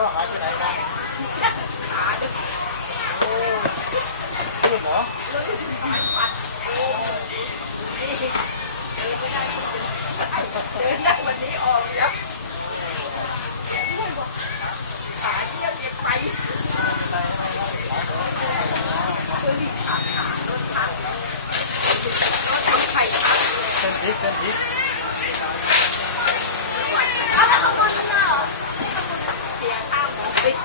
แล้วหายไปไหนกันโอ้ขึ้นเหรอเดินได้วันนี้ออกแล้วขาเที่ยวเก็บไปเส้นพริกเส้นพริกเอาแล้วขโมยมันเหรอเสียข้าวหมูปิ้ง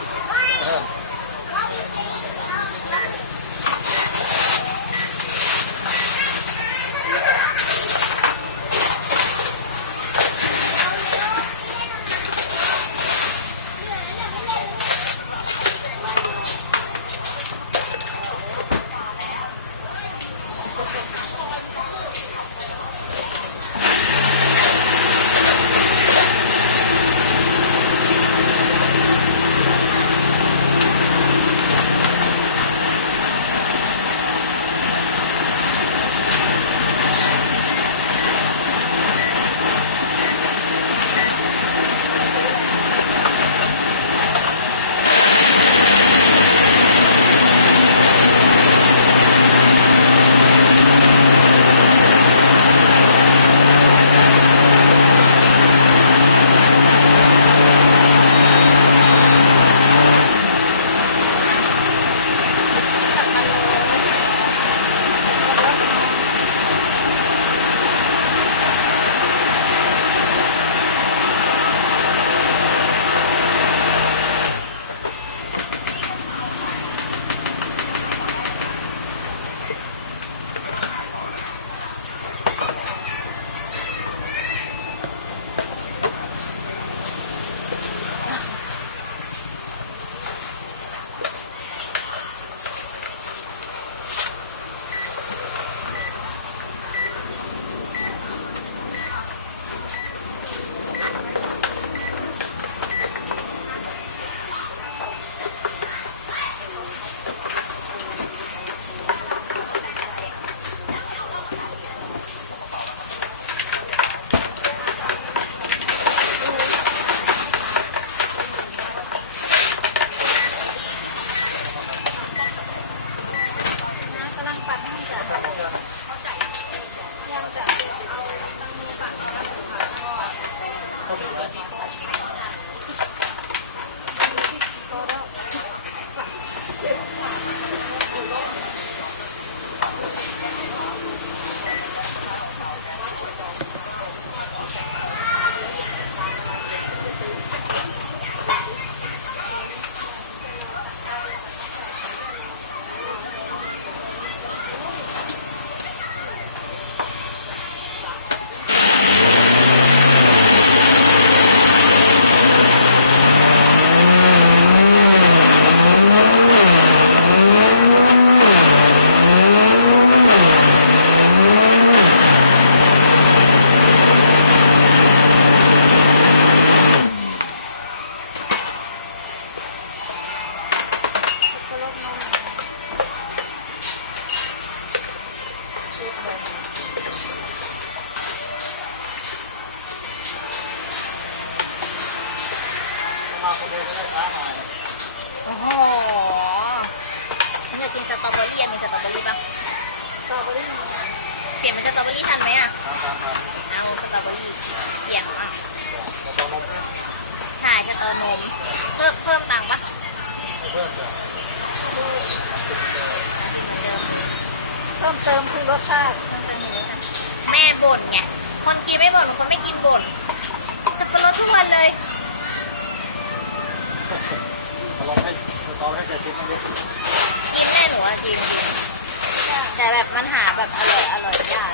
มาคนเดียวจะได้ช้าหน่อยโอ้โหฉันอยากกินสตรอเบอรี่มีสตรอเบอรี่ปะสตรอเบอรี่เปลี่ยนเป็นสตรอเบอรี่ทันไหมอ่ะทันเอาสตรอเบอรี่เปลี่ยนอ่ะจะต้องนมนะใช่สตรอนมเพิ่มตังค์ปะเพิ่มเลยเพิ่มเติมคือรสชาติแม่บ่นไงคนกินไม่บ่นคนไม่กินบ่นสับปะรดทุกวันเลยลองให้ตอนให้แกชิมมันดิกินแน่หนูอะกินแต่แบบมันหาแบบอร่อยยาก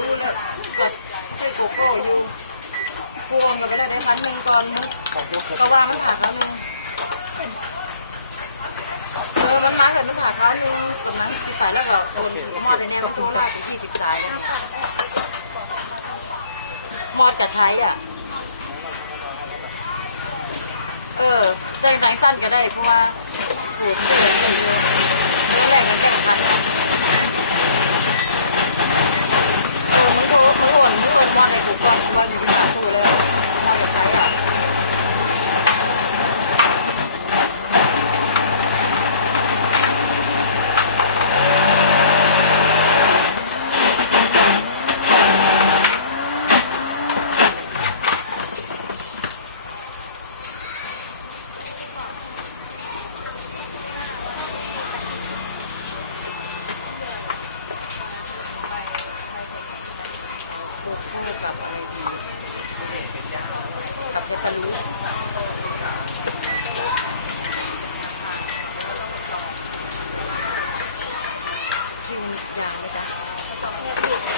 รีแบบกับซื้อโกโก้อยู่พวงกับอะไรไป1,000ตอนนึงก็ว่ามันขาดแล้วนึงวันนั้นเลยมันขาดแล้วนึงตอนนั้นขายแล้วก็โดนมอดในนี้มันโดนลาไป20 สายมอดกับใช้อ่ะแจ้งทางสั้นก็ได้เพราะว่าปลูกเยอะเลยแรกเราแจ้งทางไม่โดนว่าในปลูกก่อนว่าอยู่ที่ไหนถูกเลยน่าจะใช้อ่ะ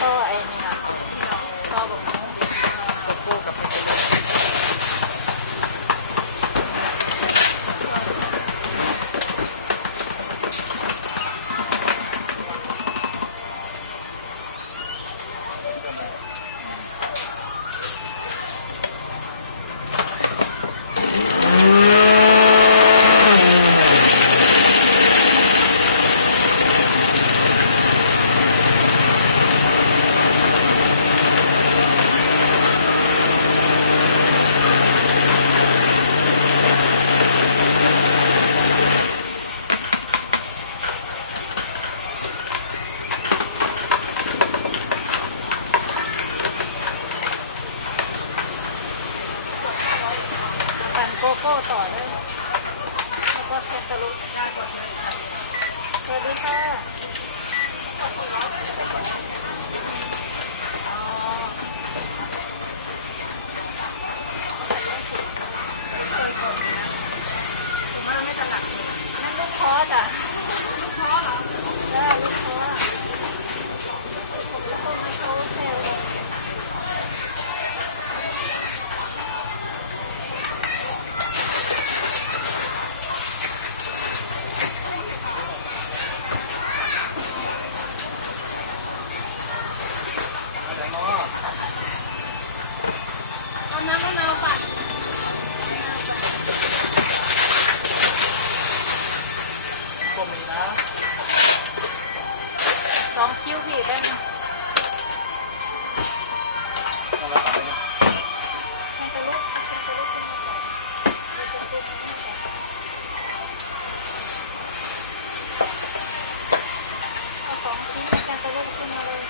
ก็ไอ้นี่นะก็บอกโกโก้กับปั่นโกโก้ต่อได้แล้วก็แคนตาลูปสวัสดีค่ะมันไม่ถนัดนั่นลูกคอจ้ะลูกคอเหรอได้ลูกคอผมลูกคอไม่เขาเซลล์เอาน้ำมะนาวปั่นก็มีนะ 2 คิ้วพี่ได้ไหม เอาละตัดเลยนะ แคนตาลูปขึ้นมาก่อนแล้วจะปรุงมันให้ก่อนเอา2 ชิ้นแคนตาลูปขึ้นมาเลย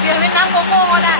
เดี๋ยวเป็นน้ำโกโก้ก็ได้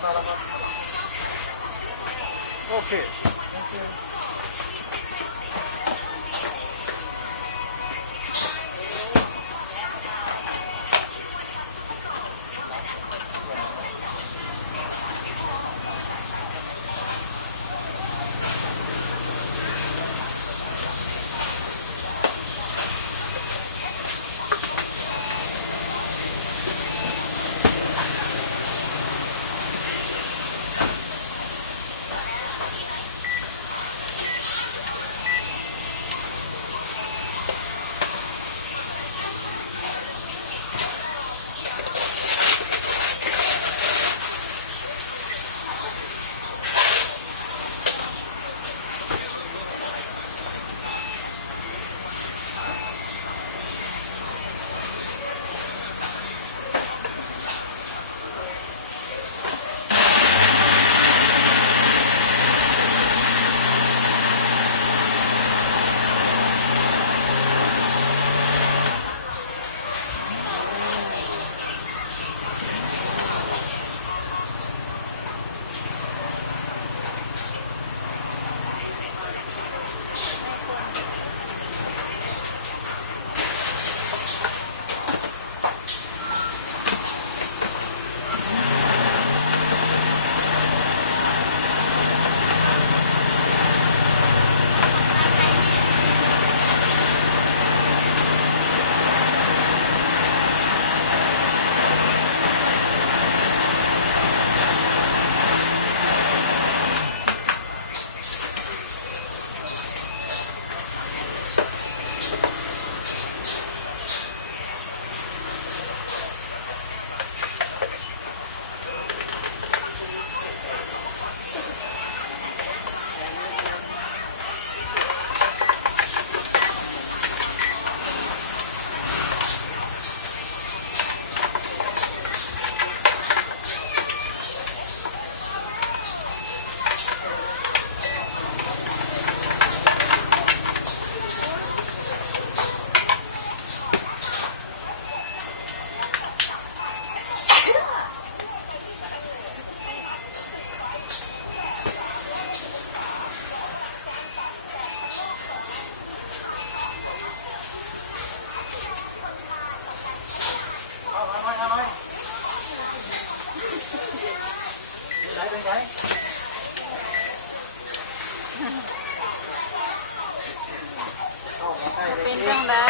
ได้แล้วครับโอเคเป็นจังได้